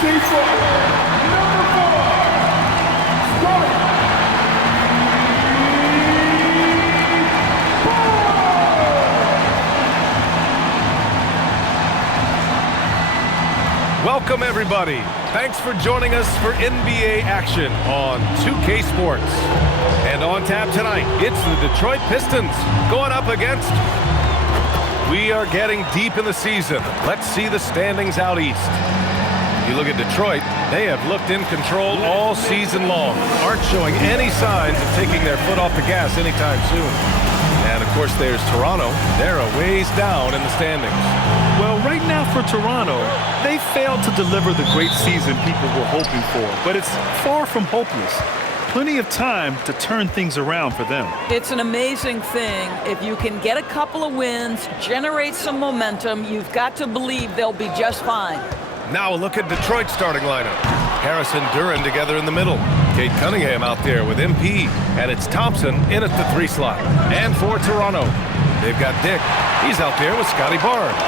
Welcome, everybody. Thanks for joining us for NBA action on 2K Sports. And on tap tonight, it's the Detroit Pistons going up against... We are getting deep in the season. Let's see the standings out east. You look at Detroit, they have looked in control all season long. Aren't showing any signs of taking their foot off the gas anytime soon. And, of course, there's Toronto. They're a ways down in the standings. Well, right now for Toronto, they failed to deliver the great season people were hoping for. But it's far from hopeless. Plenty of time to turn things around for them. It's an amazing thing. If you can get a couple of wins, generate some momentum, you've got to believe they'll be just fine. Now a look at Detroit's starting lineup. Harris and Duren together in the middle. Cade Cunningham out there with MP. And it's Thompson in at the 3 slot. And for Toronto, they've got Dick. He's out there with Scotty Barnes.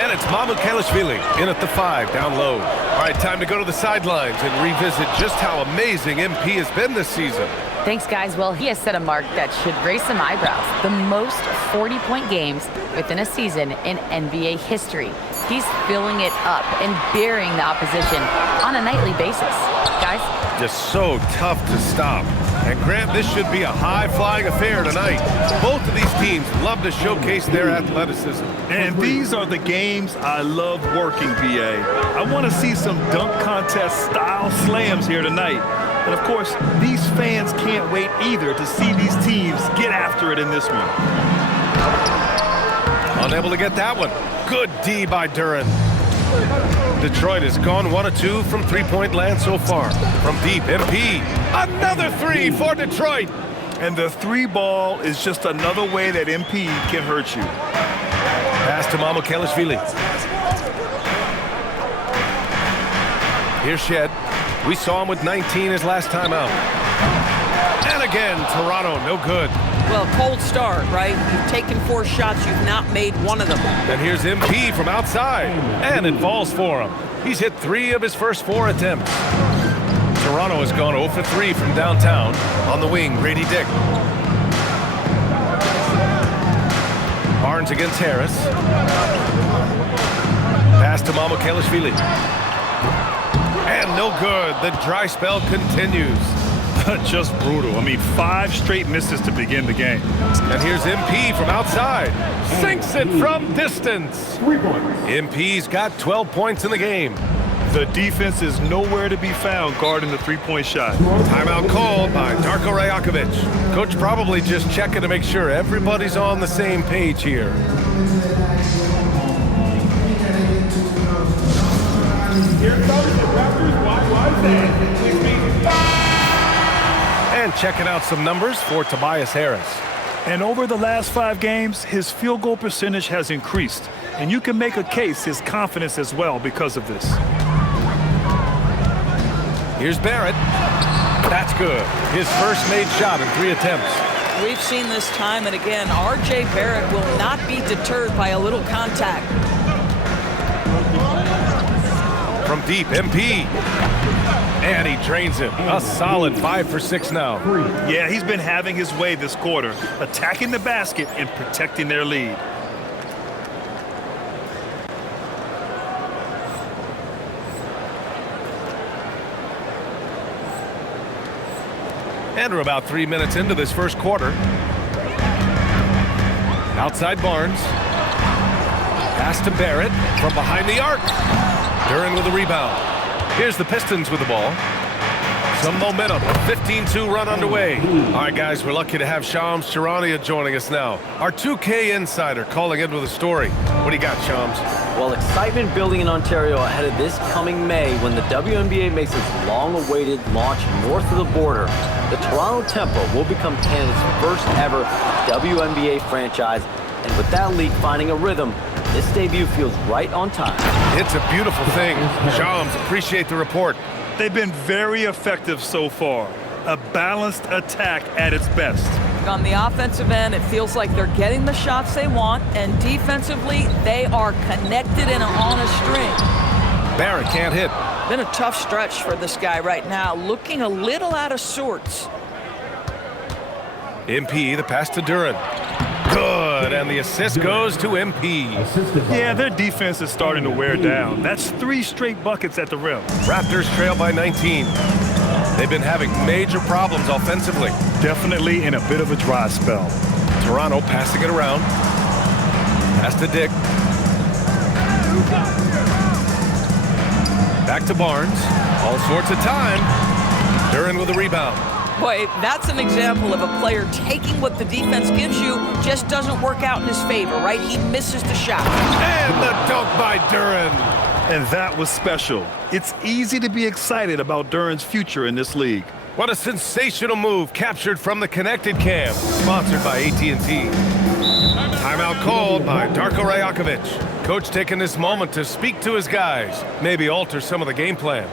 And it's Mamukelashvili in at the 5 down low. All right, time to go to the sidelines and revisit just how amazing MP has been this season. Thanks, guys. Well, he has set a mark that should raise some eyebrows. The most 40-point games within a season in NBA history. He's filling it up and burying the opposition on a nightly basis. Guys? Just so tough to stop. And Grant, this should be a high-flying affair tonight. Both of these teams love to showcase their athleticism. And these are the games I love working, BA. I want to see some dunk contest-style slams here tonight. And, of course, these fans can't wait either to see these teams get after it in this one. Unable to get that one. Good D by Duren. Detroit has gone 1 of 2 from three-point land so far. From deep, MP. Another 3 for Detroit. And the 3 ball is just another way that MP can hurt you. Pass to Mamukelashvili. Here's Shed. We saw him with 19 his last time out. And again, Toronto, no good. Well, cold start, right? You've taken 4 shots, you've not made one of them. And here's MP from outside. And it falls for him. He's hit 3 of his first 4 attempts. Toronto has gone 0 for 3 from downtown. On the wing, Grady Dick. Barnes against Harris. Pass to Mamukelashvili. And no good. The dry spell continues. Just brutal. I mean, 5 straight misses to begin the game. And here's MP from outside. Sinks it from distance. MP's got 12 points in the game. The defense is nowhere to be found guarding the 3-point shot. Timeout called by Darko Rajakovic. Coach probably just checking to make sure everybody's on the same page here. Here comes the Raptors wide stand. Please meet. And checking out some numbers for Tobias Harris. And over the last 5 games, his field goal percentage has increased. And you can make a case his confidence as well because of this. Here's Barrett. That's good. His first made shot in 3 attempts. We've seen this time and again. R.J. Barrett will not be deterred by a little contact. From deep, MP. And he drains it. A solid 5 for 6 now. Yeah, he's been having his way this quarter, attacking the basket and protecting their lead. And we're about 3 minutes into this first quarter. Outside Barnes. Pass to Barrett from behind the arc. Duren with the rebound. Here's the Pistons with the ball. Some momentum. 15-2 run underway. All right, guys, we're lucky to have Shams Charania joining us now. Our 2K insider calling in with a story. What do you got, Shams? Well, excitement building in Ontario ahead of this coming May when the WNBA makes its long-awaited launch north of the border. The Toronto Tempo will become Canada's first ever WNBA franchise. And with that league finding a rhythm, this debut feels right on time. It's a beautiful thing. Shams, appreciate the report. They've been very effective so far. A balanced attack at its best. On the offensive end, it feels like they're getting the shots they want, and defensively, they are connected and on a string. Barrett can't hit. Been a tough stretch for this guy right now, looking a little out of sorts. MP, the pass to Duren. Good, and the assist goes to MP. Yeah, their defense is starting to wear down. That's 3 straight buckets at the rim. Raptors trail by 19. They've been having major problems offensively. Definitely in a bit of a dry spell. Toronto passing it around. Pass to Dick. Back to Barnes. All sorts of time. Duren with a rebound. Boy, that's an example of a player taking what the defense gives you, just doesn't work out in his favor, right? He misses the shot. And the dunk by Duren. And that was special. It's easy to be excited about Duren's future in this league. What a sensational move captured from the Connected Cam, sponsored by AT&T. Timeout called by Darko Rajakovic. Coach taking this moment to speak to his guys, maybe alter some of the game plan.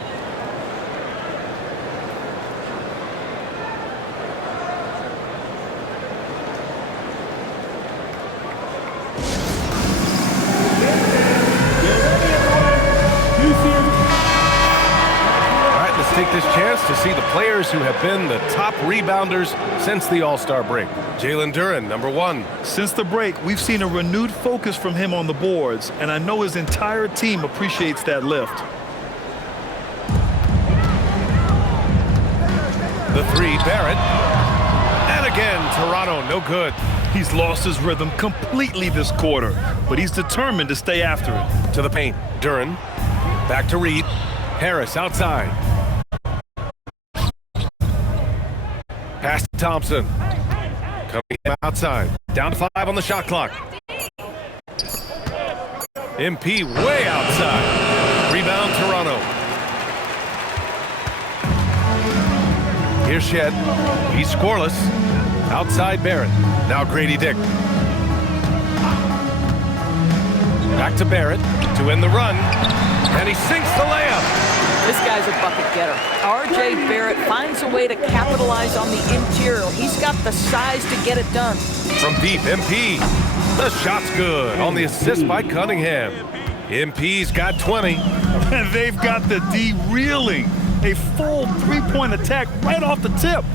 Take this chance to see the players who have been the top rebounders since the All-Star break. Jalen Duren, number 1. Since the break, we've seen a renewed focus from him on the boards, and I know his entire team appreciates that lift. The 3, Barrett. And again, Toronto, no good. He's lost his rhythm completely this quarter, but he's determined to stay after it. To the paint, Duren. Back to Reed. Harris outside. Pass to Thompson. Coming outside. Down to 5 on the shot clock. MP way outside. Rebound Toronto. Here's Shed. He's scoreless. Outside Barrett. Now Grady Dick. Back to Barrett to end the run. And he sinks the layup. This guy's a bucket getter. R.J. Barrett finds a way to capitalize on the interior. He's got the size to get it done. From deep, MP. The shot's good on the assist by Cunningham. MP's got 20. And they've got the D reeling. A full 3-point attack right off the tip.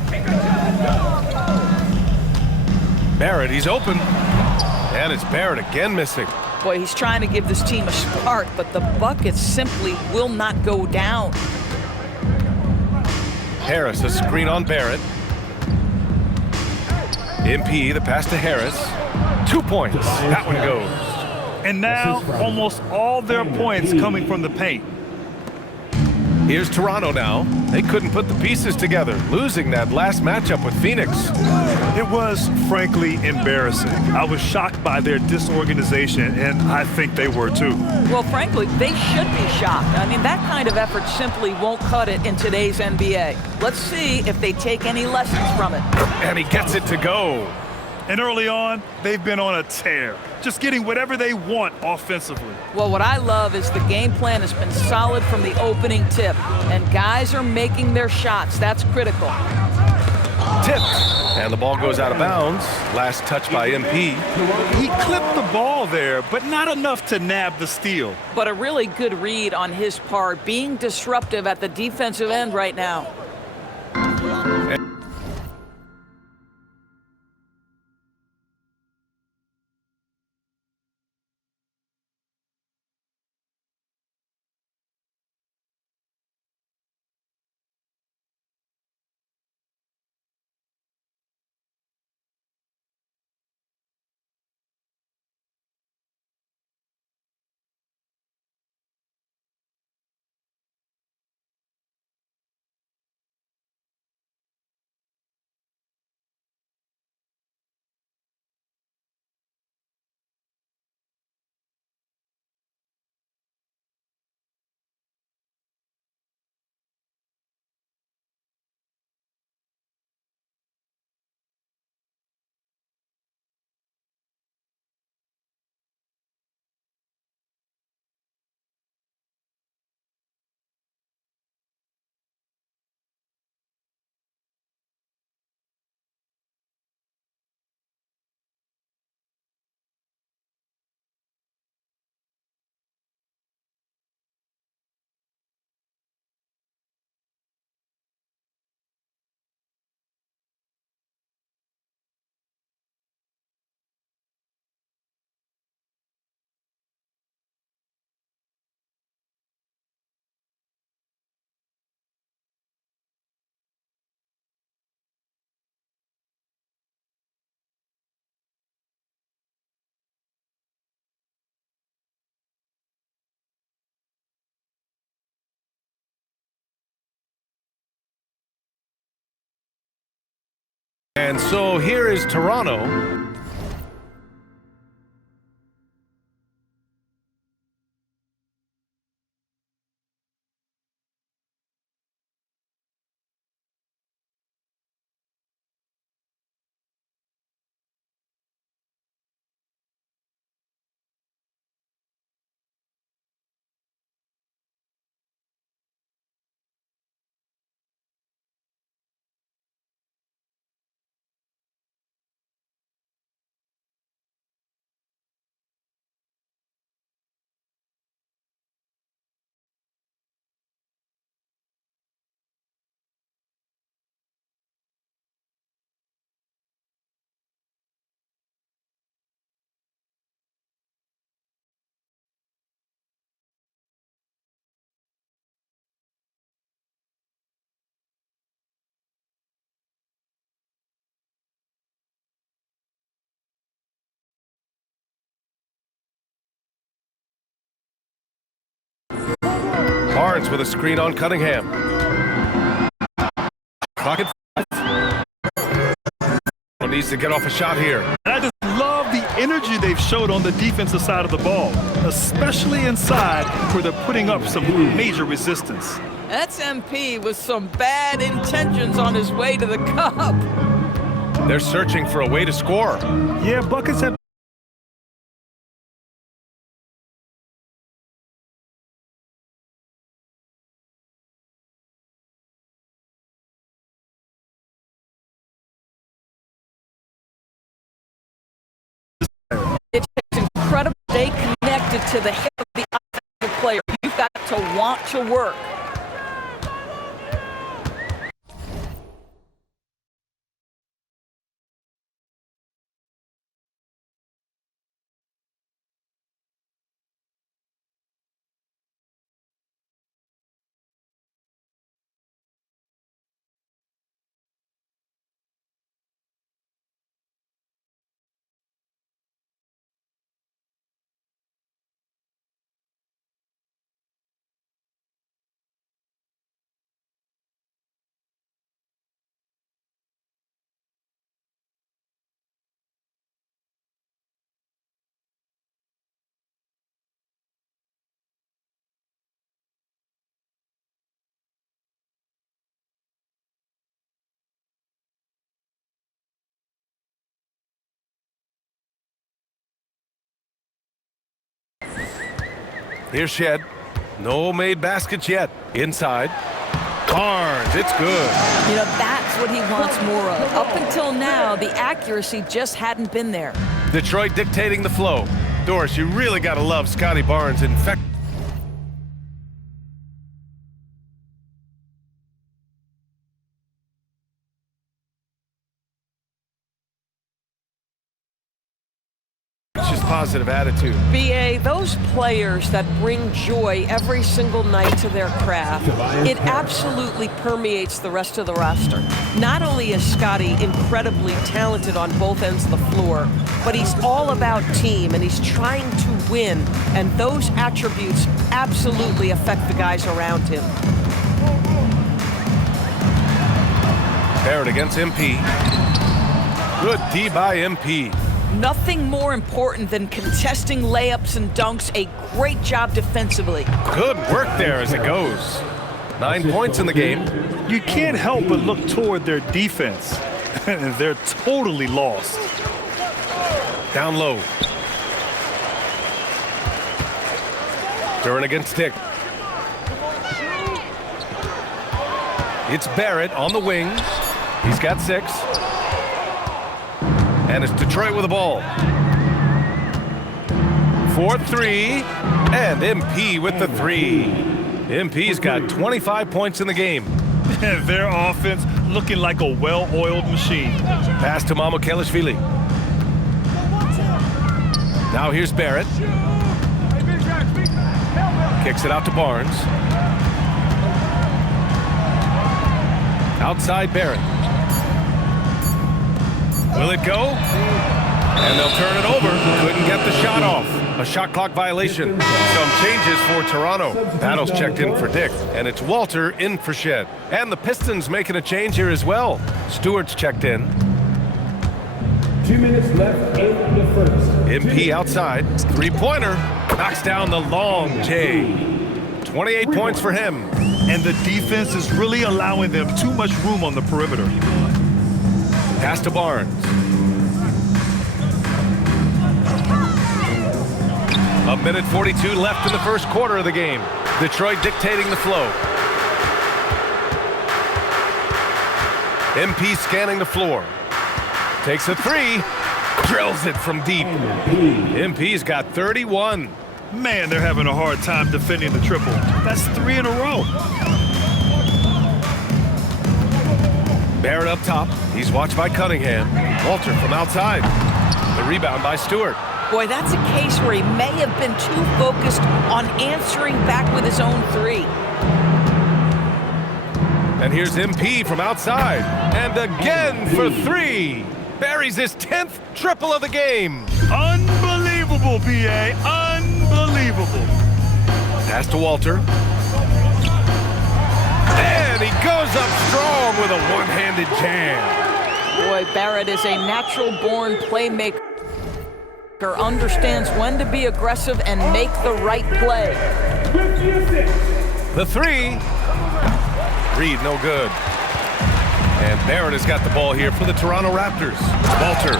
Barrett, he's open. And it's Barrett again missing. Boy, he's trying to give this team a spark, but the buckets simply will not go down. Harris, a screen on Barrett. MP, the pass to Harris. 2 points. That one goes. And now, almost all their points coming from the paint. Here's Toronto now. They couldn't put the pieces together, losing that last matchup with Phoenix. It was, frankly, embarrassing. I was shocked by their disorganization, and I think they were too. Well, frankly, they should be shocked. I mean, that kind of effort simply won't cut it in today's NBA. Let's see if they take any lessons from it. And he gets it to go. And early on, they've been on a tear, just getting whatever they want offensively. Well, what I love is the game plan has been solid from the opening tip, and guys are making their shots. That's critical. Tipped, and the ball goes out of bounds. Last touch by MP. He clipped the ball there, but not enough to nab the steal. But a really good read on his part, being disruptive at the defensive end right now. And so here is Toronto. Barnes with a screen on Cunningham. Clock at 5. Needs to get off a shot here. And I just love the energy they've showed on the defensive side of the ball, especially inside where they're putting up some major resistance. That's MP with some bad intentions on his way to the cup. They're searching for a way to score. Yeah, buckets have It takes incredible to stay connected to the hip of the offensive player. You've got to want to work. Here's Shed. No made baskets yet. Inside. Barnes, it's good. You know, that's what he wants more of. Up until now, the accuracy just hadn't been there. Detroit dictating the flow. Doris, you really got to love Scotty Barnes. In fact, just positive attitude. BA, those players that bring joy every single night to their craft, it absolutely permeates the rest of the roster. Not only is Scotty incredibly talented on both ends of the floor, but he's all about team and he's trying to win, and those attributes absolutely affect the guys around him. Barrett against MP. Good D by MP. Nothing more important than contesting layups and dunks. A great job defensively. Good work there as it goes. 9 points in the game. You can't help but look toward their defense. They're totally lost. Down low. Duran against Dick. It's Barrett on the wing. He's got 6. And it's Detroit with the ball. 4-3, and MP with the 3. MP's got 25 points in the game. Their offense looking like a well-oiled machine. Pass to Mamukelashvili. Now here's Barrett. Kicks it out to Barnes. Outside Barrett. Will it go? And they'll turn it over. Couldn't get the shot off. A shot clock violation. Some changes for Toronto. Battles checked in for Dick. And it's Walter in for Shed. And the Pistons making a change here as well. Stewart's checked in. 2 minutes left in the first. MP outside. Three-pointer. Knocks down the long J. 28 points for him. And the defense is really allowing them too much room on the perimeter. Pass to Barnes. A minute 42 left in the first quarter of the game. Detroit dictating the flow. MP scanning the floor. Takes a three. Drills it from deep. MP's got 31. Man, they're having a hard time defending the triple. That's 3 in a row. Barrett up top. He's watched by Cunningham. Walter from outside. The rebound by Stewart. Boy, that's a case where he may have been too focused on answering back with his own three. And here's MP from outside. And again for three. Buries his 10th triple of the game. Unbelievable, B.A. Unbelievable. Pass to Walter. And he goes up strong with a one-handed jam. Boy, Barrett is a natural-born playmaker. Understands when to be aggressive and make the right play. The three. Reed, no good. And Barrett has got the ball here for the Toronto Raptors. Walter.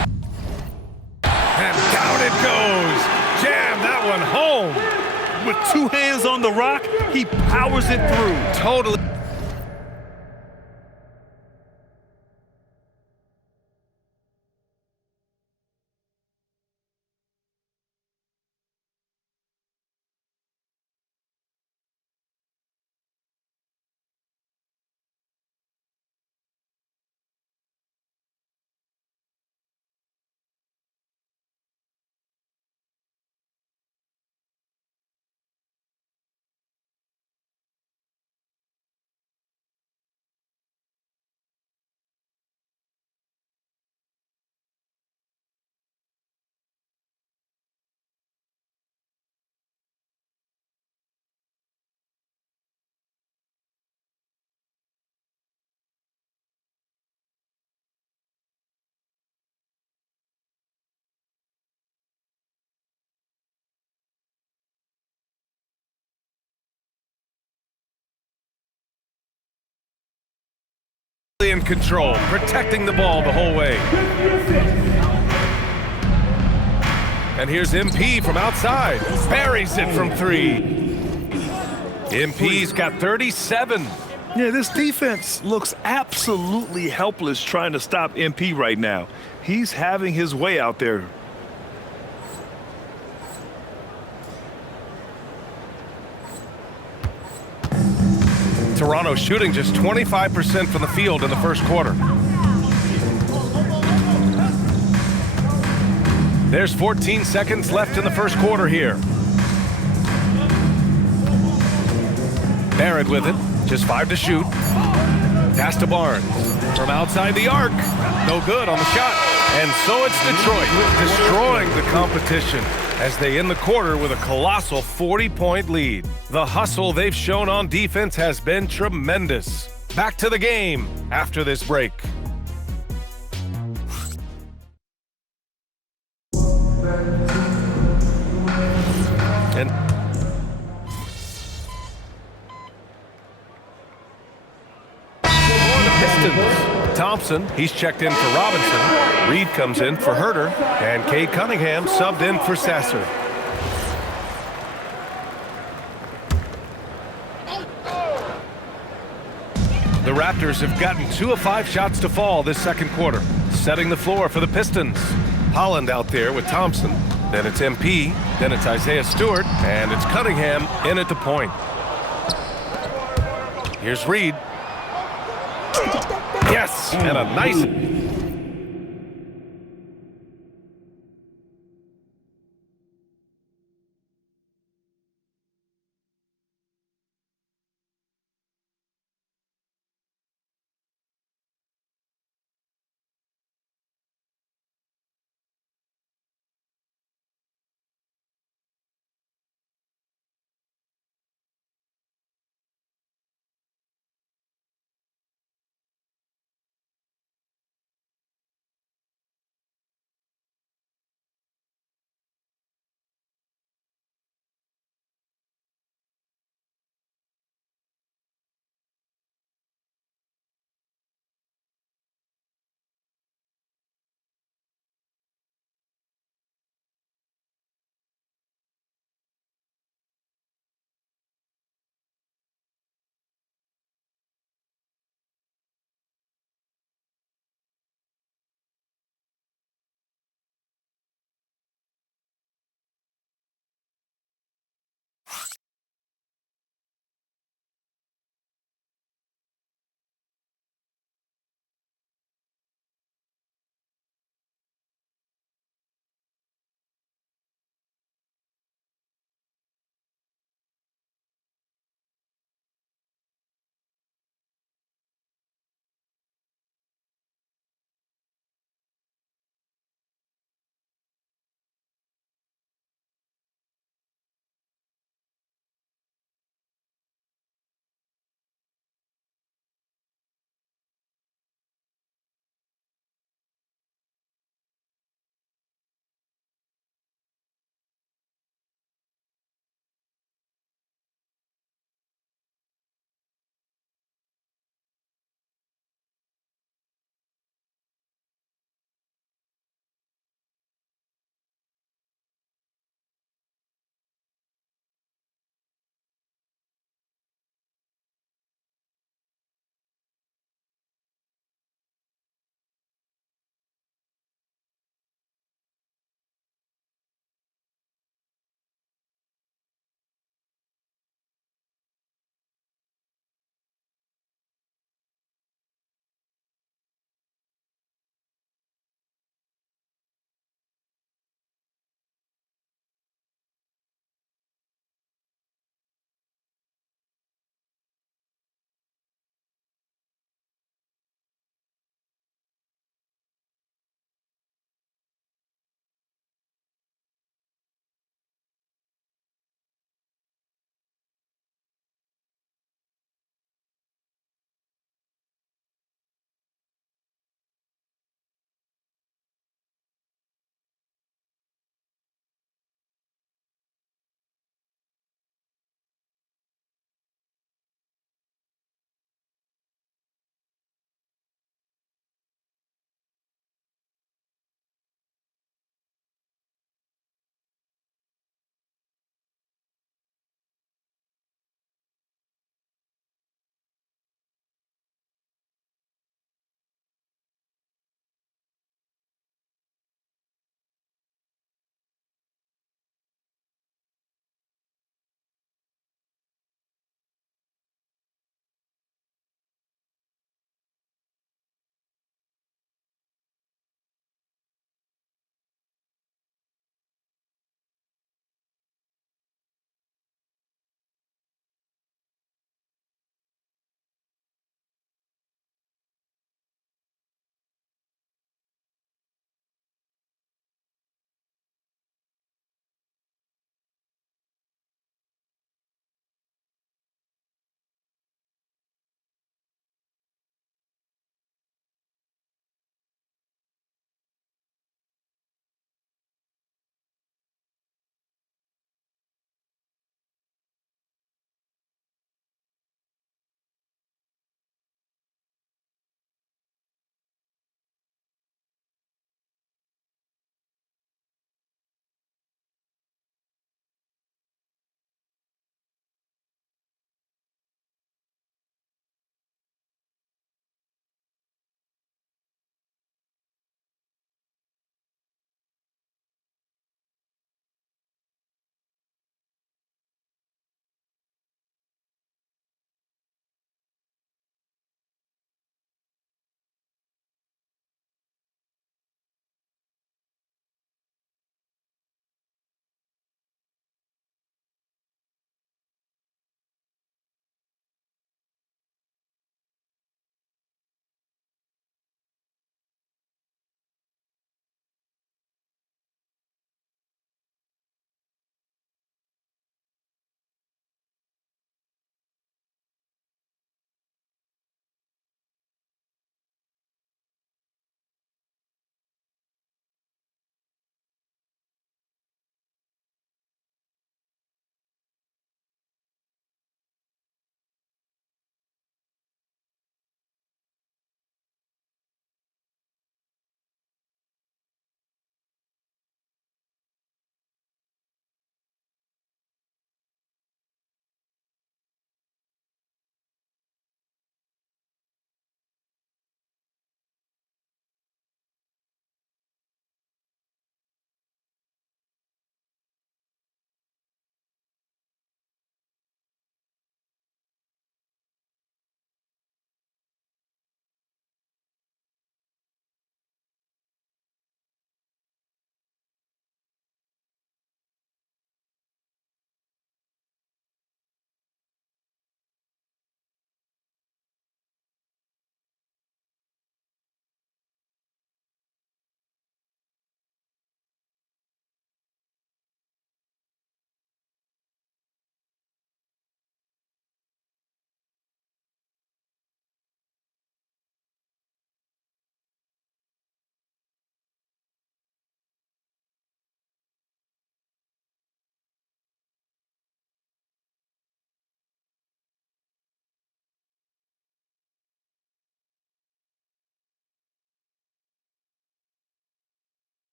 And down it goes. Jam that one home. With 2 hands on the rock, he powers it through. Totally. In control, protecting the ball the whole way. And here's MP from outside. Buries it from three. MP's got 37. Yeah, this defense looks absolutely helpless trying to stop MP right now. He's having his way out there. Toronto shooting just 25% from the field in the first quarter. There's 14 seconds left in the first quarter here. Barrett with it, just 5 to shoot. Pass to Barnes from outside the arc. No good on the shot. And so it's Detroit destroying the competition as they end the quarter with a colossal 40-point lead. The hustle they've shown on defense has been tremendous. Back to the game after this break. And for the Pistons, Thompson, he's checked in for Robinson. Reed comes in for Herter. And Cade Cunningham subbed in for Sasser. The Raptors have gotten 2 of 5 shots to fall this second quarter, setting the floor for the Pistons. Holland out there with Thompson. Then it's MP. Then it's Isaiah Stewart. And it's Cunningham in at the point. Here's Reed. Yes, and a nice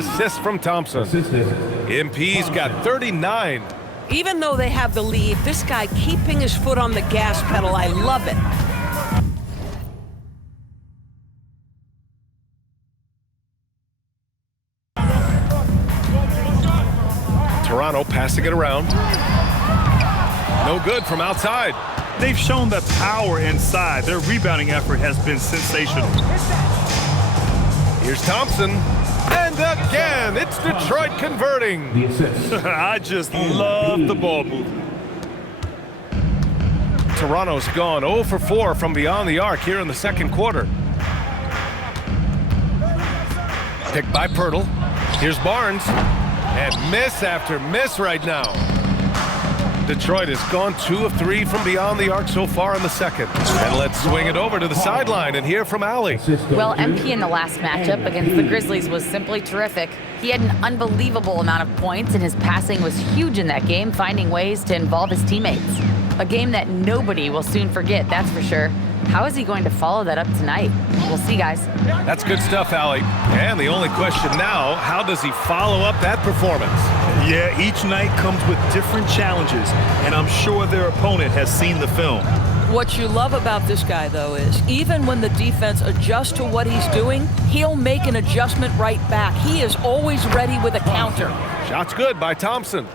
assist from Thompson. MP's got 39. Even though they have the lead, this guy keeping his foot on the gas pedal, I love it. Toronto passing it around. No good from outside. They've shown the power inside. Their rebounding effort has been sensational. Here's Thompson. And again, it's Detroit converting. The assist. I just love the ball movement. Toronto's gone 0 for 4 from beyond the arc here in the second quarter. Picked by Pirtle. Here's Barnes. And miss after miss right now. Detroit has gone 2 of 3 from beyond the arc so far in the second. And let's swing it over to the sideline and hear from Allie. Well, MP in the last matchup against the Grizzlies was simply terrific. He had an unbelievable amount of points, and his passing was huge in that game, finding ways to involve his teammates. A game that nobody will soon forget, that's for sure. How is he going to follow that up tonight? We'll see, guys. That's good stuff, Allie. And the only question now, how does he follow up that performance? Yeah, each night comes with different challenges, and I'm sure their opponent has seen the film. What you love about this guy, though, is even when the defense adjusts to what he's doing, he'll make an adjustment right back. He is always ready with a counter. Shot's good by Thompson.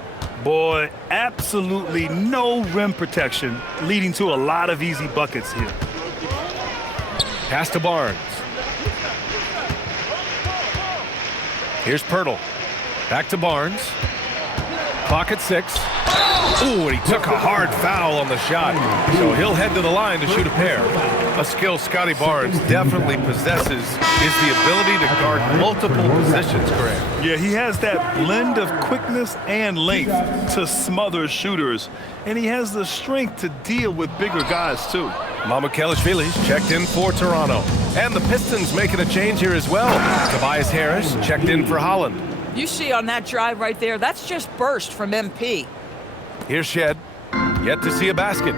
Boy, absolutely no rim protection, leading to a lot of easy buckets here. Pass to Barnes. Here's Pirtle. Back to Barnes. Clock at 6. Ooh, and he took a hard foul on the shot. So he'll head to the line to shoot a pair. A skill Scotty Barnes definitely possesses is the ability to guard multiple positions, Graham. Yeah, he has that blend of quickness and length to smother shooters. And he has the strength to deal with bigger guys, too. Mamukelashvili's checked in for Toronto. And the Pistons making a change here as well. Tobias Harris checked in for Holland. You see on that drive right there, that's just burst from MP. Here's Shed. Yet to see a basket.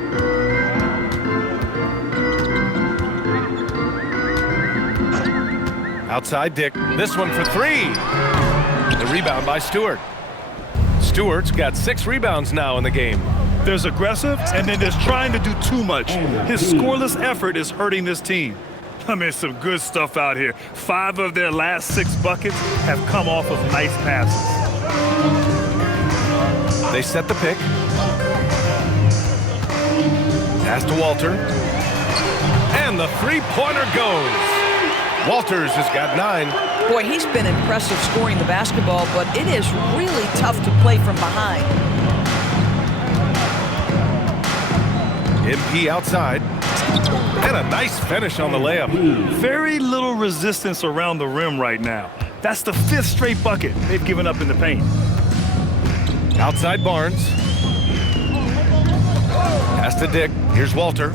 Outside Dick. This one for 3. The rebound by Stewart. Stewart's got 6 rebounds now in the game. There's aggressive, and then there's trying to do too much. His scoreless effort is hurting this team. I mean, some good stuff out here. 5 of their last 6 buckets have come off of nice passes. They set the pick. Pass to Walter. And the three-pointer goes. Walters has got 9. Boy, he's been impressive scoring the basketball, but it is really tough to play from behind. MP outside. And a nice finish on the layup. Very little resistance around the rim right now. That's the 5th straight bucket they've given up in the paint. Outside Barnes. Pass to Dick. Here's Walter.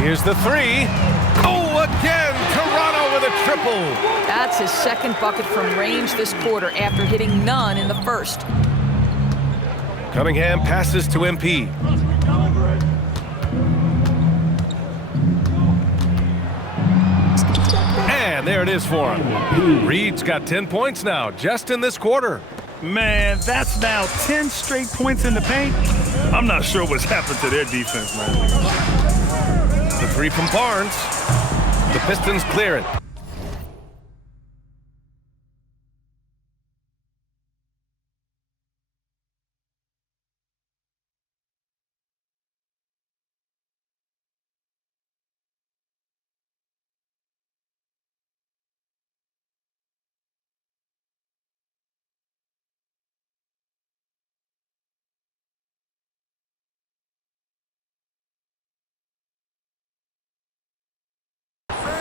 Here's the 3. Oh, again, Toronto with a triple. That's his second bucket from range this quarter after hitting none in the first. Cunningham passes to MP. And there it is for him. Reed's got 10 points now, just in this quarter. Man, that's now 10 straight points in the paint. I'm not sure what's happened to their defense, man. The 3 from Barnes. The Pistons clear it.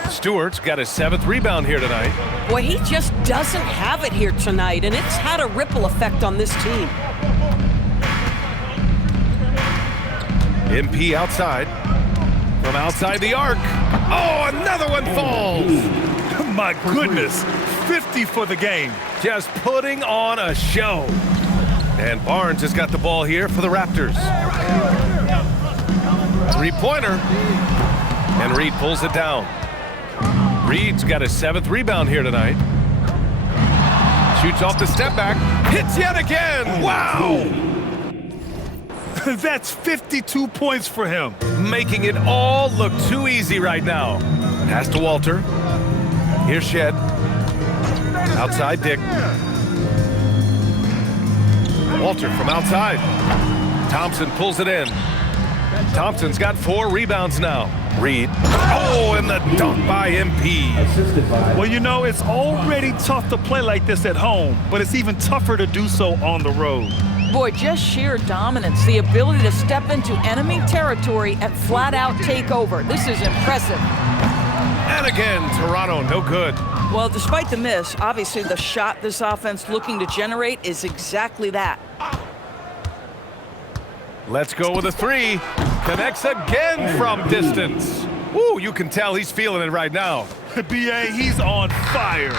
Stewart's got his 7th rebound here tonight. Boy, he just doesn't have it here tonight, and it's had a ripple effect on this team. MP outside. From outside the arc. Oh, another one falls. My goodness, 50 for the game. Just putting on a show. And Barnes has got the ball here for the Raptors. Three-pointer. And Reed pulls it down. Reed's got his 7th rebound here tonight. Shoots off the step back. Hits yet again. Wow! That's 52 points for him. Making it all look too easy right now. Pass to Walter. Here's Shed. Outside Dick. Walter from outside. Thompson pulls it in. Thompson's got 4 rebounds now. Reed. Oh, and the dunk by MP. Well, you know, it's already tough to play like this at home, but it's even tougher to do so on the road. Boy, just sheer dominance, the ability to step into enemy territory and flat out take over. This is impressive. And again, Toronto, no good. Well, despite the miss, obviously the shot this offense looking to generate is exactly that. Let's go with a 3. Connects again from distance. Ooh, you can tell he's feeling it right now. B.A., he's on fire.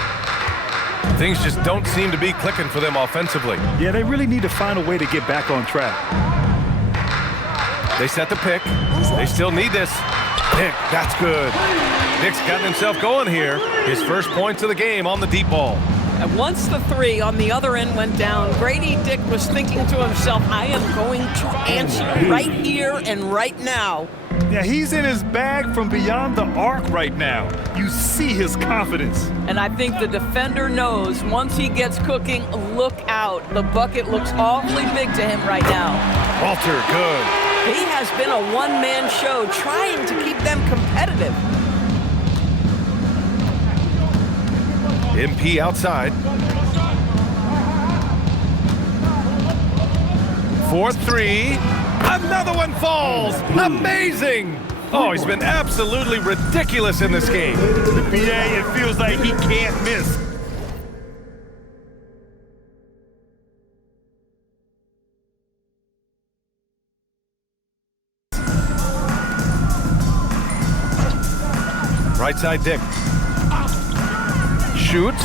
Things just don't seem to be clicking for them offensively. Yeah, they really need to find a way to get back on track. They set the pick. They still need this. Pick, that's good. Dick's gotten himself going here. His first points of the game on the deep ball. And once the 3 on the other end went down, Grady Dick was thinking to himself, I am going to answer right here and right now. Yeah, he's in his bag from beyond the arc right now. You see his confidence. And I think the defender knows once he gets cooking, look out. The bucket looks awfully big to him right now. Walter, good. He has been a one-man show trying to keep them competitive. MP outside. 4-3. Another one falls. Amazing. Oh, he's been absolutely ridiculous in this game. B.A., it feels like he can't miss. Right side Dick. Shoots.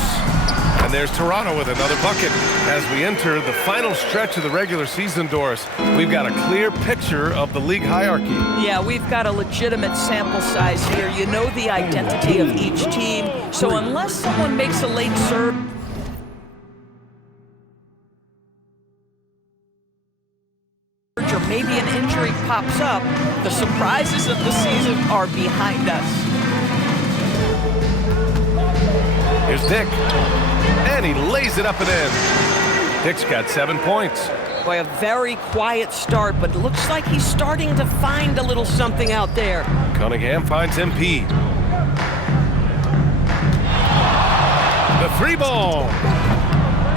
And there's Toronto with another bucket. As we enter the final stretch of the regular season, Doris, we've got a clear picture of the league hierarchy. Yeah, we've got a legitimate sample size here. You know the identity of each team. So unless someone makes a late serve, or maybe an injury pops up, the surprises of the season are behind us. Here's Dick. And he lays it up and in. Dick's got 7 points. Boy, a very quiet start, but it looks like he's starting to find a little something out there. Cunningham finds MP. The 3 ball.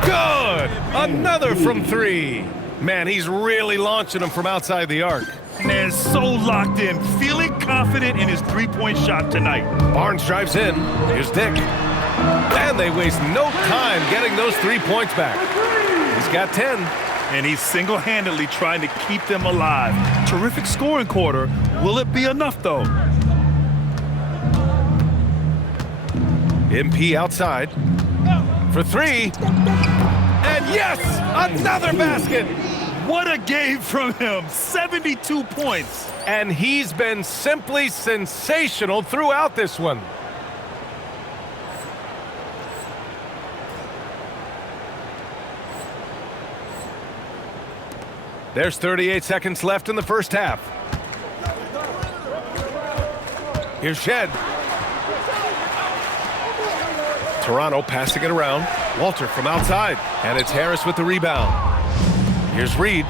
Good. Another from 3. Man, he's really launching them from outside the arc. Man, so locked in, feeling confident in his three-point shot tonight. Barnes drives in. Here's Dick. And they waste no time getting those 3 points back. He's got 10. And he's single-handedly trying to keep them alive. Terrific scoring quarter. Will it be enough, though? MP outside for 3. And yes, another basket. What a game from him. 72 points. And he's been simply sensational throughout this one. There's 38 seconds left in the first half. Here's Shed. Toronto passing it around. Walter from outside. And it's Harris with the rebound. Here's Reed.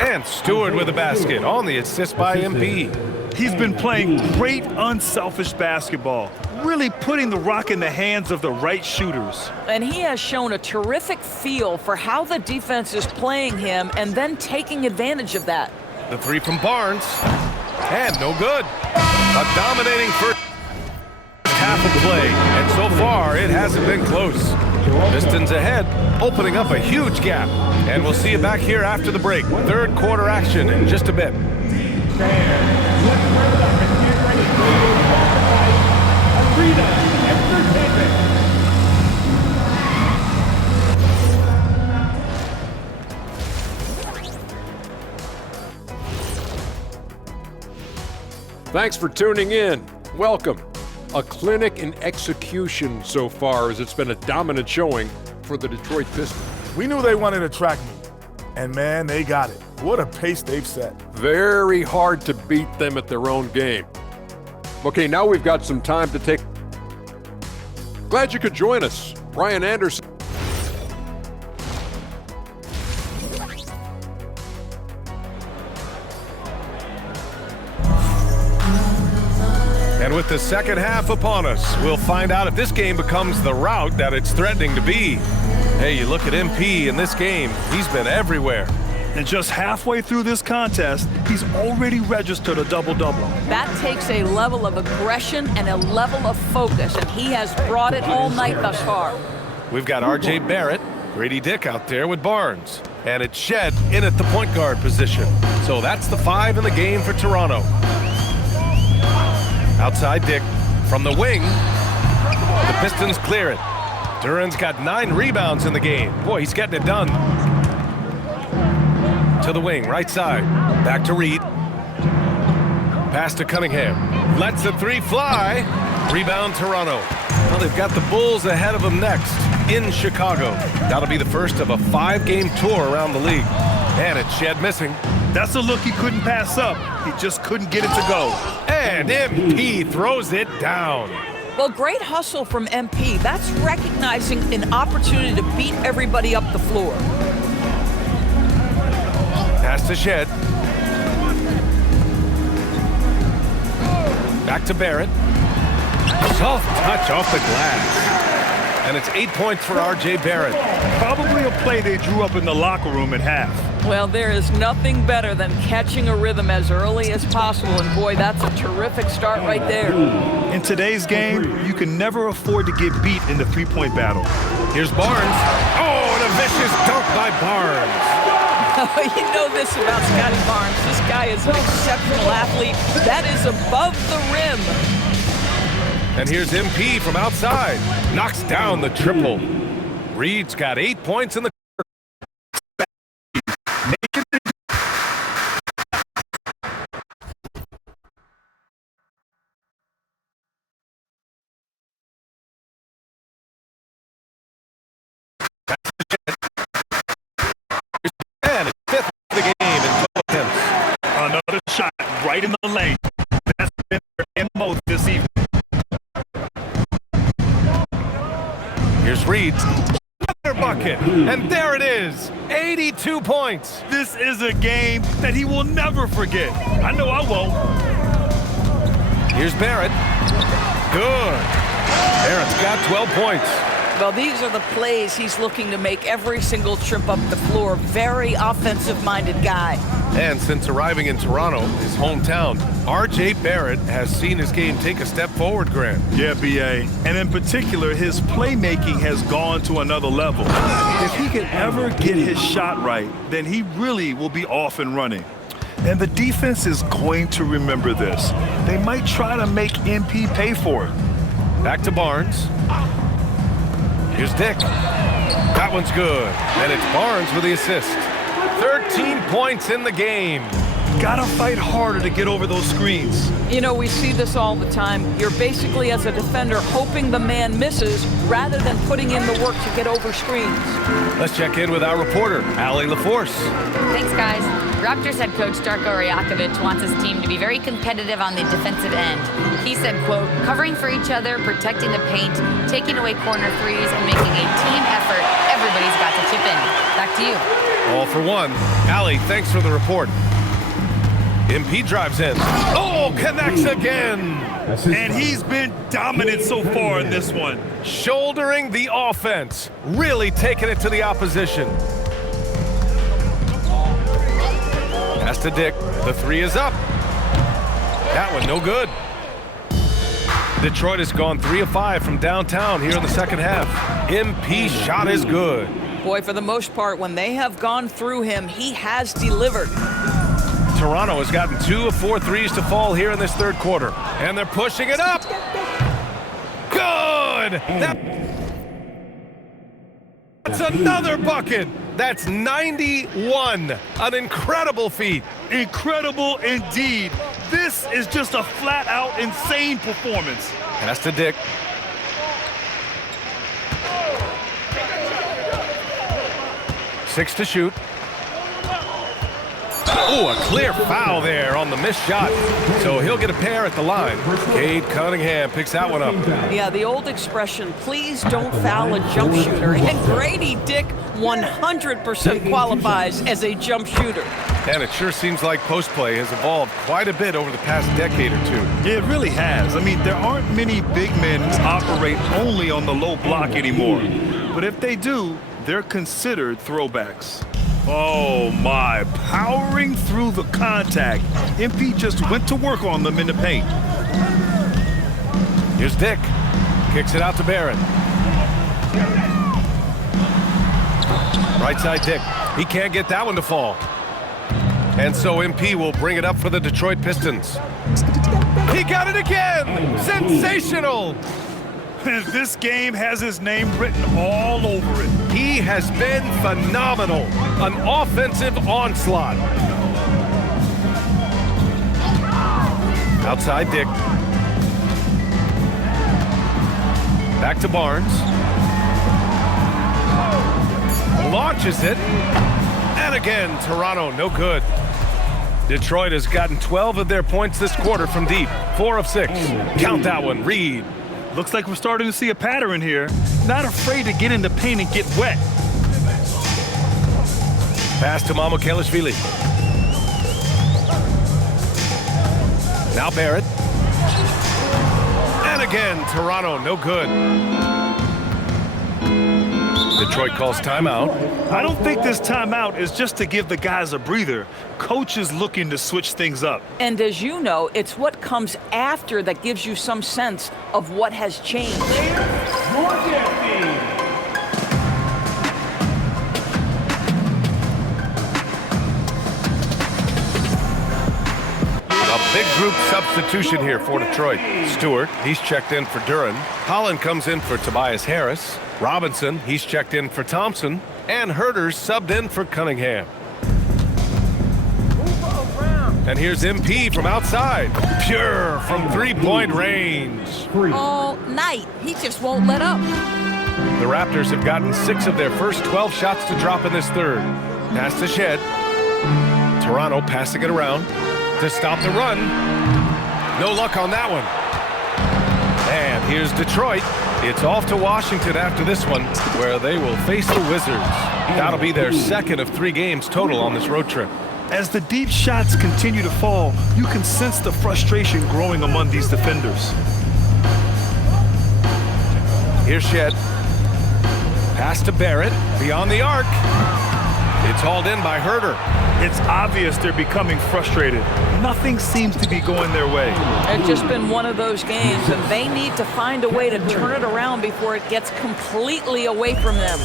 And Stewart with the basket on the assist by MP. He's been playing great unselfish basketball, really putting the rock in the hands of the right shooters. And he has shown a terrific feel for how the defense is playing him and then taking advantage of that. The 3 from Barnes. And no good. A dominating first half of play. And so far, it hasn't been close. Pistons ahead, opening up a huge gap. And we'll see you back here after the break. Third quarter action in just a bit. Thanks for tuning in. Welcome. A clinic in execution so far, as it's been a dominant showing for the Detroit Pistons. We knew they wanted to track me, and man, they got it. What a pace they've set. Very hard to beat them at their own game. Okay, now we've got some time to take. Glad you could join us. Brian Anderson. And with the second half upon us, we'll find out if this game becomes the rout that it's threatening to be. Hey, you look at MP in this game, he's been everywhere. And just halfway through this contest, he's already registered a double-double. That takes a level of aggression and a level of focus, and he has brought it all night thus far. We've got R.J. Barrett, Grady Dick out there with Barnes, and it's Shed in at the point guard position. So that's the 5 in the game for Toronto. Outside Dick from the wing. The Pistons clear it. Duran's got 9 rebounds in the game. Boy, he's getting it done. To the wing, right side. Back to Reed. Pass to Cunningham. Lets the 3 fly. Rebound Toronto. Well, they've got the Bulls ahead of them next in Chicago. That'll be the first of a 5-game tour around the league. And it's Shed missing. That's a look he couldn't pass up. He just couldn't get it to go. And MP throws it down. Well, great hustle from MP. That's recognizing an opportunity to beat everybody up the floor. Pass to Shed. Back to Barrett. Soft touch off the glass. And it's 8 points for R.J. Barrett. Probably a play they drew up in the locker room at half. Well, there is nothing better than catching a rhythm as early as possible, and boy, that's a terrific start right there. In today's game, you can never afford to get beat in the three-point battle. Here's Barnes. Oh, and a vicious dunk by Barnes. You know this about Scotty Barnes. This guy is an exceptional athlete. That is above the rim. And here's MP from outside. Knocks down the triple. Reed's got 8 points in the and 5th of the game in total attempts. Another shot right in the lane. That's been their MO this evening. Here's Reed. Another bucket. And there it is. 82 points. This is a game that he will never forget. I know I won't. Here's Barrett. Good. Barrett's got 12 points. Well, these are the plays he's looking to make every single trip up the floor. Very offensive-minded guy. And since arriving in Toronto, his hometown, R.J. Barrett has seen his game take a step forward, Grant. Yeah, B.A. And in particular, his playmaking has gone to another level. If he can ever get his shot right, then he really will be off and running. And the defense is going to remember this. They might try to make MP pay for it. Back to Barnes. Here's Dick. That one's good. And it's Barnes with the assist. 13 points in the game. Gotta fight harder to get over those screens. You know, we see this all the time. You're basically, as a defender, hoping the man misses rather than putting in the work to get over screens. Let's check in with our reporter, Allie LaForce. Thanks, guys. Raptors head coach Darko Rajakovic wants his team to be very competitive on the defensive end. He said, quote, covering for each other, protecting the paint, taking away corner threes, and making a team effort. Everybody's got to chip in. Back to you. All for one. Allie, thanks for the report. MP drives in. Oh, connects again. And he's been dominant so far in this one. Shouldering the offense. Really taking it to the opposition. Pass to Dick. The 3 is up. That one no good. Detroit has gone 3 of 5 from downtown here in the second half. MP shot is good. Boy, for the most part, when they have gone through him, he has delivered. Toronto has gotten 2 of 4 threes to fall here in this third quarter. And they're pushing it up. Good! That's another bucket. That's 91. An incredible feat. Incredible indeed. This is just a flat-out insane performance. Pass to Dick. Six to shoot. Oh, a clear foul there on the missed shot. So he'll get a pair at the line. Cade Cunningham picks that one up. Yeah, the old expression, please don't foul a jump shooter. And Grady Dick 100% qualifies as a jump shooter. And it sure seems like post play has evolved quite a bit over the past decade or two. It really has. I mean, there aren't many big men who operate only on the low block anymore. But if they do, they're considered throwbacks. Oh my, powering through the contact. MP just went to work on them in the paint. Here's Dick. Kicks it out to Barrett. Right side Dick. He can't get that one to fall. And so MP will bring it up for the Detroit Pistons. He got it again! Sensational! This game has his name written all over it. He has been phenomenal. An offensive onslaught. Outside Dick. Back to Barnes. Launches it. And again, Toronto, no good. Detroit has gotten 12 of their points this quarter from deep. 4 of 6. Count that one, Reed. Looks like we're starting to see a pattern here. Not afraid to get in the paint and get wet. Pass to Mamukelashvili. Now Barrett. And again, Toronto, no good. Detroit calls timeout. I don't think this timeout is just to give the guys a breather. Coach is looking to switch things up. And as you know, it's what comes after that gives you some sense of what has changed. A big group substitution here for Detroit. Stewart, he's checked in for Duren. Holland comes in for Tobias Harris. Robinson, he's checked in for Thompson. And Herter's subbed in for Cunningham. And here's MP from outside. Pure from three-point range. All night. He just won't let up. The Raptors have gotten 6 of their first 12 shots to drop in this third. Pass to Shed. Toronto passing it around to stop the run. No luck on that one. And here's Detroit. It's off to Washington after this one, where they will face the Wizards. That'll be their second of 3 games total on this road trip. As the deep shots continue to fall, you can sense the frustration growing among these defenders. Here's Shed. Pass to Barrett, beyond the arc. It's hauled in by Herter. It's obvious they're becoming frustrated. Nothing seems to be going their way. It's just been one of those games, and they need to find a way to turn it around before it gets completely away from them.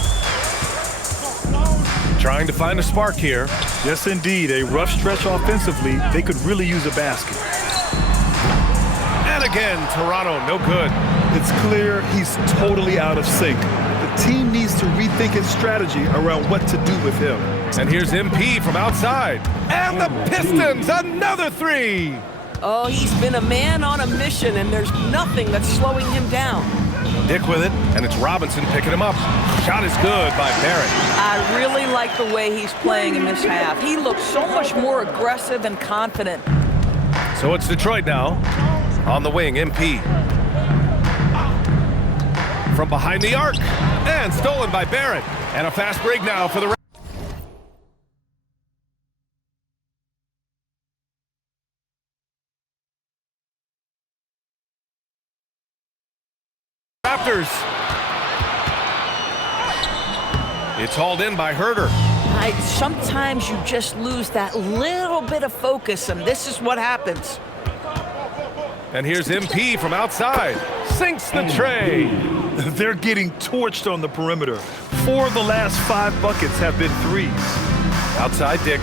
Trying to find a spark here. Yes, indeed. A rough stretch offensively. They could really use a basket. And again, Toronto, no good. It's clear he's totally out of sync. The team needs to rethink its strategy around what to do with him. And here's MP from outside. And the Pistons, another 3. Oh, he's been a man on a mission, and there's nothing that's slowing him down. Dick with it, and it's Robinson picking him up. Shot is good by Barrett. I really like the way he's playing in this half. He looks so much more aggressive and confident. So it's Detroit now. On the wing, MP. From behind the arc. And stolen by Barrett. And a fast break now for the Raptors. It's hauled in by Herter. Sometimes you just lose that little bit of focus, and this is what happens. And here's MP from outside. Sinks the tray. They're getting torched on the perimeter. 4 of the last 5 buckets have been threes. Outside Dick.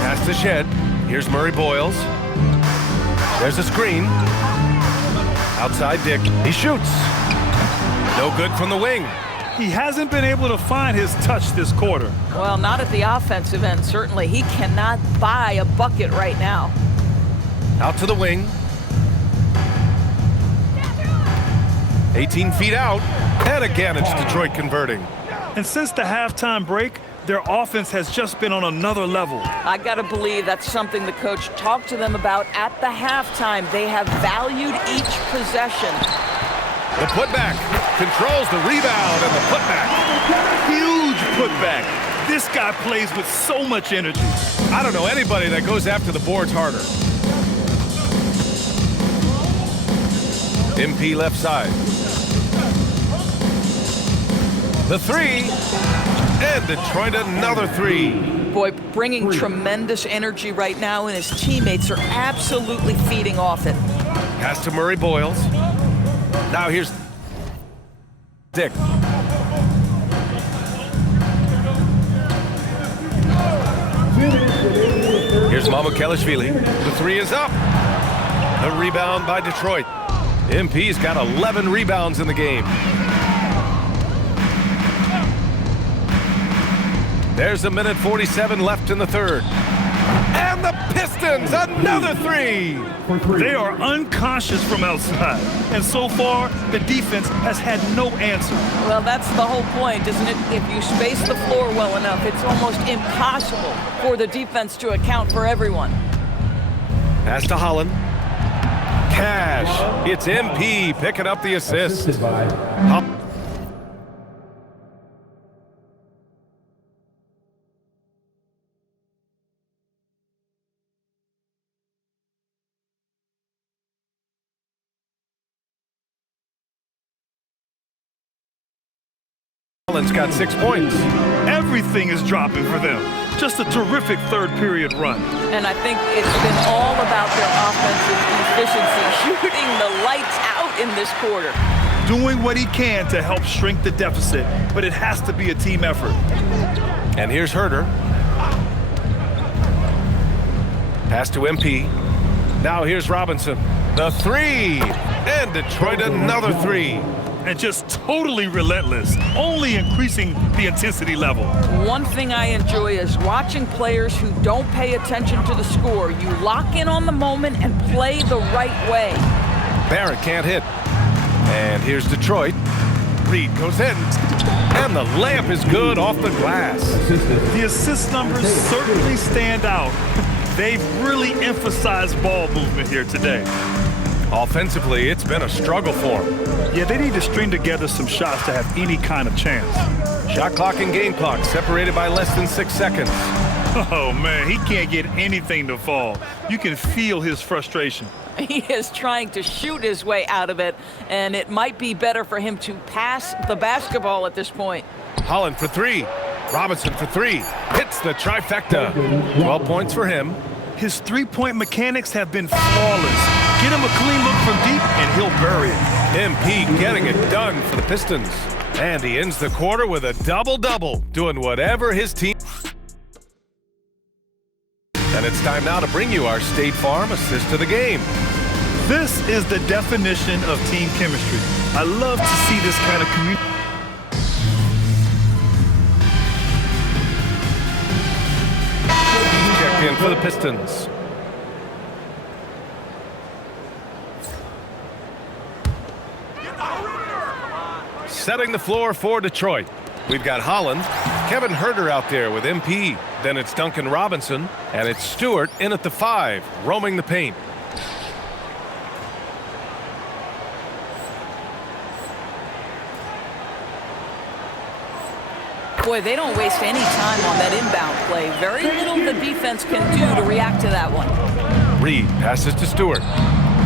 Pass to Shed. Here's Murray Boyles. There's a screen. Outside Dick. He shoots. No good from the wing. He hasn't been able to find his touch this quarter. Well, not at the offensive end, certainly. He cannot buy a bucket right now. Out to the wing. 18 feet out. And again, it's Detroit converting. And since the halftime break, their offense has just been on another level. I got to believe that's something the coach talked to them about at the halftime. They have valued each possession. The putback controls the rebound and the putback. Huge putback. This guy plays with so much energy. I don't know anybody that goes after the boards harder. MP left side. The three. And Detroit another three. Boy, bringing tremendous energy right now, and his teammates are absolutely feeding off it. Pass to Murray Boyles. Now here's Dick. Here's Mamukelashvili. The three is up. The rebound by Detroit. MP's got 11 rebounds in the game. There's a minute 47 left in the third. And the Pistons, another three. They are unconscious from outside. And so far, the defense has had no answer. Well, that's the whole point, isn't it? If you space the floor well enough, it's almost impossible for the defense to account for everyone. Pass to Holland. Cash. It's MP picking up the assist. Holland's got 6 points. Everything is dropping for them. Just a terrific third period run. And I think it's been all about their offensive efficiency, shooting the lights out in this quarter. Doing what he can to help shrink the deficit, but it has to be a team effort. And here's Herter. Pass to MP. Now here's Robinson. The three. And Detroit another three. And just totally relentless, only increasing the intensity level. One thing I enjoy is watching players who don't pay attention to the score. You lock in on the moment and play the right way. Barrett can't hit. And here's Detroit. Reed goes in. And the layup is good off the glass. The assist numbers certainly stand out. They've really emphasized ball movement here today. Offensively, it's been a struggle for him. Yeah, they need to string together some shots to have any kind of chance. Shot clock and game clock separated by less than 6 seconds. Oh, man, he can't get anything to fall. You can feel his frustration. He is trying to shoot his way out of it, and it might be better for him to pass the basketball at this point. Holland for three. Robinson for three. Hits the trifecta. 12 points for him. His three-point mechanics have been flawless. Get him a clean look from deep, and he'll bury it. MP getting it done for the Pistons. And he ends the quarter with a double-double, doing whatever his team. And it's time now to bring you our State Farm assist of the game. This is the definition of team chemistry. I love to see this kind of community. Checked in for the Pistons. Setting the floor for Detroit. We've got Holland, Kevin Herter out there with MP. Then it's Duncan Robinson, and it's Stewart in at the 5, roaming the paint. Boy, they don't waste any time on that inbound play. Very little the defense can do to react to that one. Reed passes to Stewart.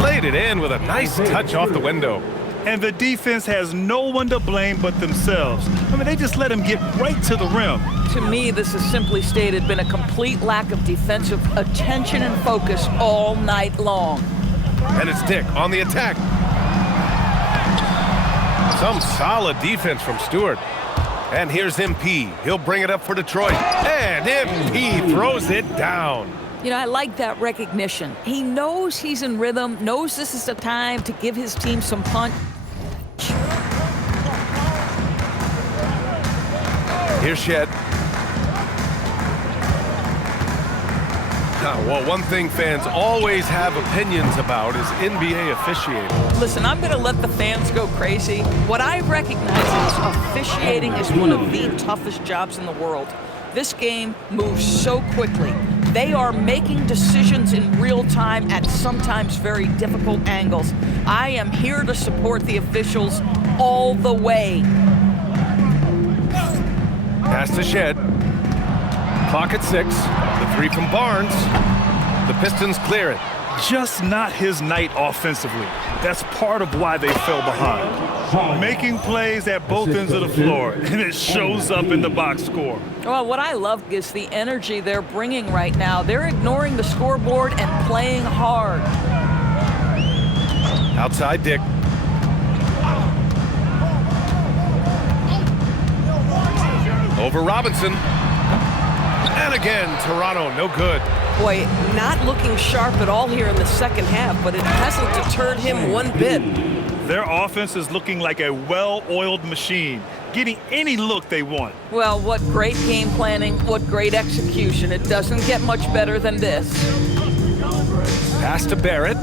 Laid it in with a nice touch off the window. And the defense has no one to blame but themselves. I mean, they just let him get right to the rim. To me, this has simply stated been a complete lack of defensive attention and focus all night long. And it's Dick on the attack. Some solid defense from Stewart. And here's MP. He'll bring it up for Detroit. And MP throws it down. You know, I like that recognition. He knows he's in rhythm, knows this is the time to give his team some punch. Here's Shed. Well, one thing fans always have opinions about is NBA officiating. Listen, I'm going to let the fans go crazy. What I recognize is officiating is one of the toughest jobs in the world. This game moves so quickly. They are making decisions in real time at sometimes very difficult angles. I am here to support the officials all the way. Pass to Shed. Clock at 6. The three from Barnes. The Pistons clear it. Just not his night offensively. That's part of why they fell behind. Making plays at both ends of the floor, and it shows up in the box score. Well, what I love is the energy they're bringing right now. They're ignoring the scoreboard and playing hard. Outside Dick. Over Robinson. And again, Toronto, no good. Boy, not looking sharp at all here in the second half, but it hasn't deterred him one bit. Their offense is looking like a well-oiled machine, getting any look they want. Well, what great game planning, what great execution. It doesn't get much better than this. Pass to Barrett.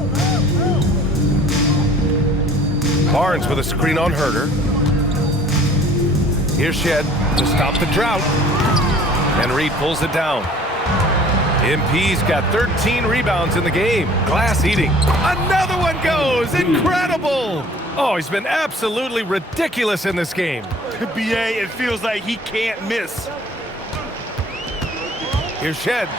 Barnes with a screen on Herter. Here's Shed to stop the drought. And Reed pulls it down. MP's got 13 rebounds in the game. Glass eating. Another one goes. Incredible. Oh, he's been absolutely ridiculous in this game. BA, it feels like he can't miss. Here's Shed.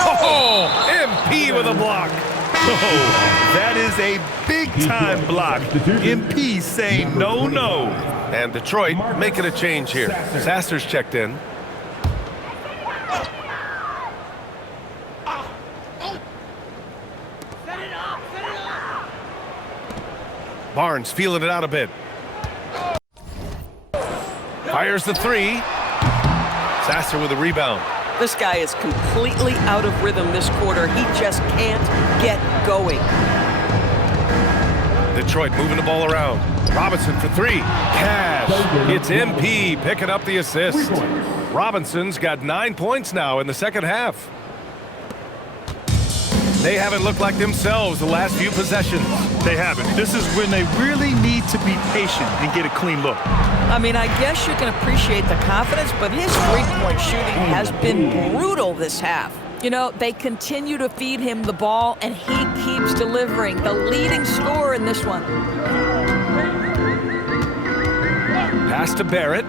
Oh, MP with a block. Oh, that is a big-time block. MP saying no, no. And Detroit making a change here. Sasser's checked in. Barnes feeling it out a bit. Fires the three. Sasser with a rebound. This guy is completely out of rhythm this quarter. He just can't get going. Detroit moving the ball around. Robinson for three. Cash. It's MP picking up the assist. Robinson's got 9 points now in the second half. They haven't looked like themselves the last few possessions. They haven't. This is when they really need to be patient and get a clean look. I mean, I guess you can appreciate the confidence, but his three-point shooting has been brutal this half. You know, they continue to feed him the ball, and he keeps delivering. The leading scorer in this one. Pass to Barrett.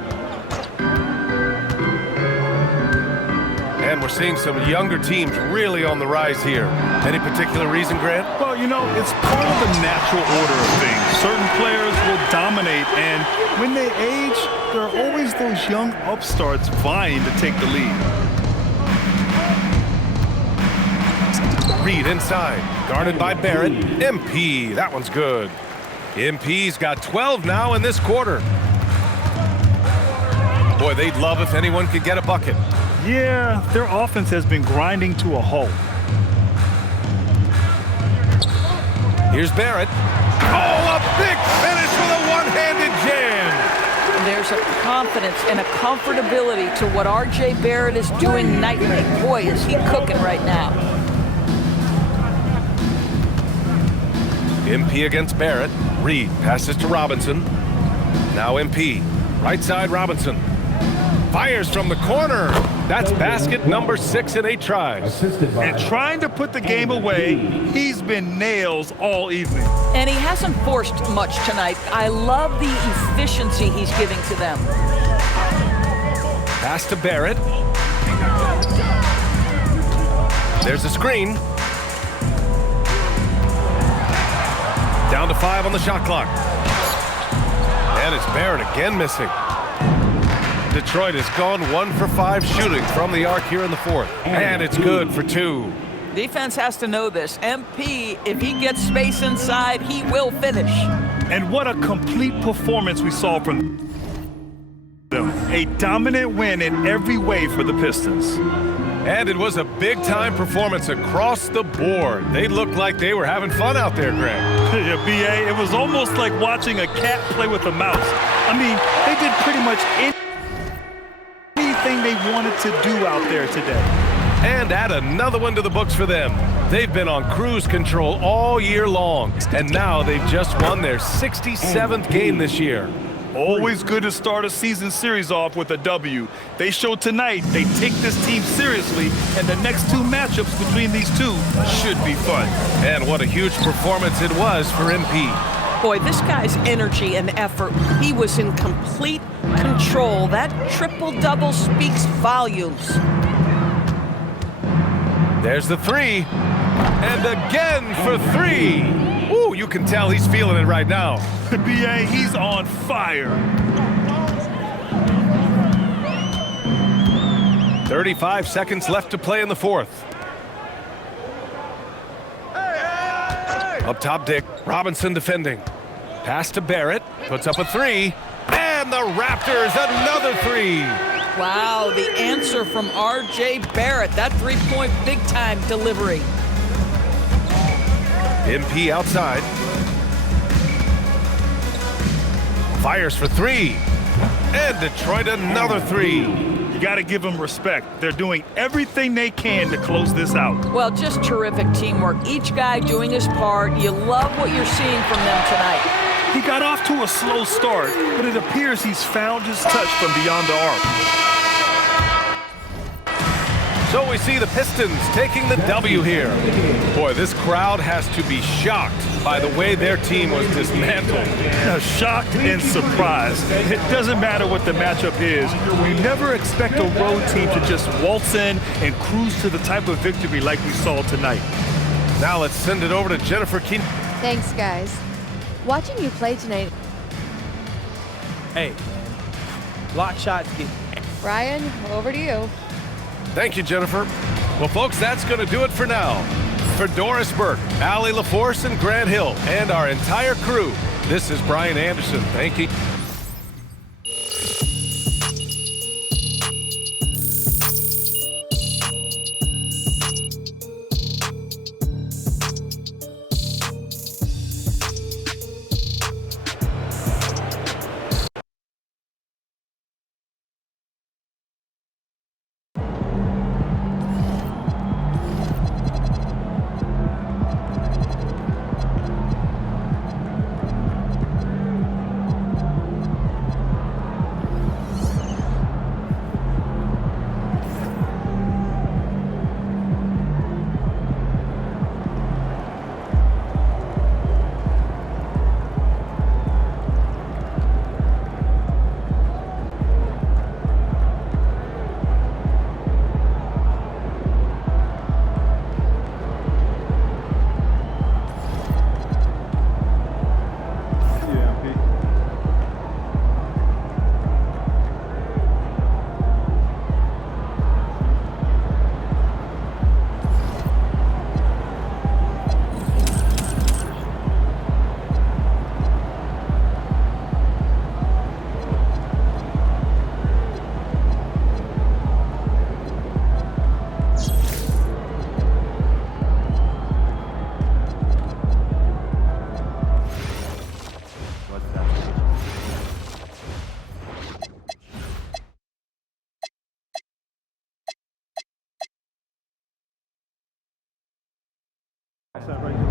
And we're seeing some younger teams really on the rise here. Any particular reason, Grant? Well, you know, it's part of the natural order of things. Certain players will dominate, and when they age, there are always those young upstarts vying to take the lead. Reed inside, guarded by Barrett. MP, that one's good. MP's got 12 now in this quarter. Boy, they'd love if anyone could get a bucket. Yeah, their offense has been grinding to a halt. Here's Barrett. Oh, a big finish with a one-handed jam. There's a confidence and a comfortability to what R.J. Barrett is doing nightly. Boy, is he cooking right now. MP against Barrett. Reed passes to Robinson. Now MP. Right side Robinson. Fires from the corner. That's basket number 6 in 8 tries. And trying to put the game away, he's been nails all evening. And he hasn't forced much tonight. I love the efficiency he's giving to them. Pass to Barrett. There's a screen. Down to 5 on the shot clock. And it's Barrett again missing. Detroit has gone 1 for 5 shooting from the arc here in the fourth. And it's good for 2. Defense has to know this. MP, if he gets space inside, he will finish. And what a complete performance we saw from them. A dominant win in every way for the Pistons. And it was a big-time performance across the board. They looked like they were having fun out there, Grant. Yeah, BA, it was almost like watching a cat play with a mouse. I mean, they did pretty much anything everything they wanted to do out there today. And add another one to the books for them. They've been on cruise control all year long, and now they've just won their 67th game this year. Always good to start a season series off with a W. They showed tonight they take this team seriously, and the next two matchups between these two should be fun. And what a huge performance it was for MP. Boy, this guy's energy and effort, he was in complete control. That triple-double speaks volumes. There's the three. And again for three. Ooh, you can tell he's feeling it right now. B.A., he's on fire. 35 seconds left to play in the fourth. Up top, Dick. Robinson defending. Pass to Barrett. Puts up a three. And the Raptors, another three. Wow, the answer from R.J. Barrett. That three-point big-time delivery. MP outside. Fires for three. And Detroit another three. You got to give them respect. They're doing everything they can to close this out. Well, just terrific teamwork. Each guy doing his part. You love what you're seeing from them tonight. He got off to a slow start, but it appears he's found his touch from beyond the arc. So we see the Pistons taking the W here. Boy, this crowd has to be shocked by the way their team was dismantled. Shocked and surprised. It doesn't matter what the matchup is. We never expect a road team to just waltz in and cruise to the type of victory like we saw tonight. Now let's send it over to Jennifer Keen. Thanks, guys. Watching you play tonight. Hey, block shots. Brian, over to you. Thank you, Jennifer. Well, folks, that's going to do it for now. For Doris Burke, Allie LaForce, and Grant Hill, and our entire crew, this is Brian Anderson. Thank you. Right.